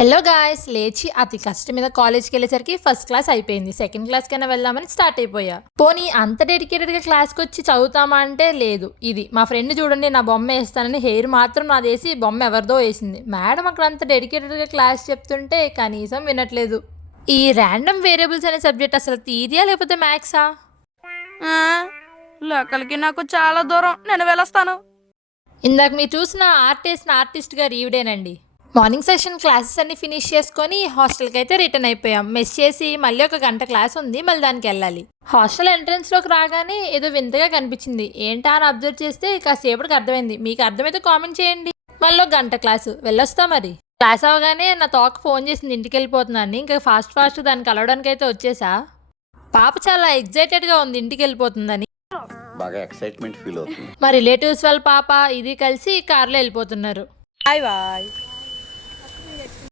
Hello guys, లేచి అతి కష్టం మీద కాలేజ్కి వెళ్ళేసరికి ఫస్ట్ క్లాస్ అయిపోయింది. సెకండ్ క్లాస్ కైనా వెళ్దామని స్టార్ట్ అయిపోయా. పోనీ అంత డెడికేటెడ్గా క్లాస్కి వచ్చి చదువుతామా అంటే లేదు. ఇది మా ఫ్రెండ్ చూడండి, నా బొమ్మ వేస్తానని హెయిర్ మాత్రం నాదేసి బొమ్మ ఎవరిదో వేసింది. మేడం అక్కడ అంత డెడికేటెడ్గా క్లాస్ చెప్తుంటే కనీసం వినట్లేదు. ఈ ర్యాండమ్ వేరియబుల్స్ అనే సబ్జెక్ట్ అసలు థియరీయా లేకపోతే మ్యాథ్సా? లెక్కలకి నాకు చాలా దూరం, నేను వెళ్ళొస్తాను. ఇందాక మీరు చూసిన ఆర్టిస్ట్ గారు ఈవిడేనండి. మార్నింగ్ సెషన్ క్లాసెస్ అన్ని ఫినిష్ చేసుకొని హాస్టల్కి అయితే రిటర్న్ అయిపోయాం. మెస్ చేసి మళ్ళీ ఒక గంట క్లాస్ ఉంది, మళ్ళీ దానికి వెళ్ళాలి. హాస్టల్ ఎంట్రన్స్లోకి రాగానే ఏదో వింతగా కనిపించింది. ఏంటా అని అబ్జర్వ్ చేస్తే కాసేపటికి అర్థమైంది. మీకు అర్థమైతే కామెంట్ చేయండి. మళ్ళీ ఒక గంట క్లాసు వెళ్ళొస్తా. మరి క్లాస్ అవగానే నా తోక ఫోన్ చేసింది ఇంటికి వెళ్ళిపోతున్నాను. ఇంకా ఫాస్ట్ దాన్ని కలవడానికి అయితే వచ్చేసా. పాప చాలా ఎక్సైటెడ్గా ఉంది ఇంటికి వెళ్ళిపోతుందని. బాగా ఎక్సైట్మెంట్ ఫీల్ అవుతుంది. మా రిలేటివ్స్ వాళ్ళ పాప ఇది కలిసి కార్లో వెళ్ళిపోతున్నారు. Bye bye.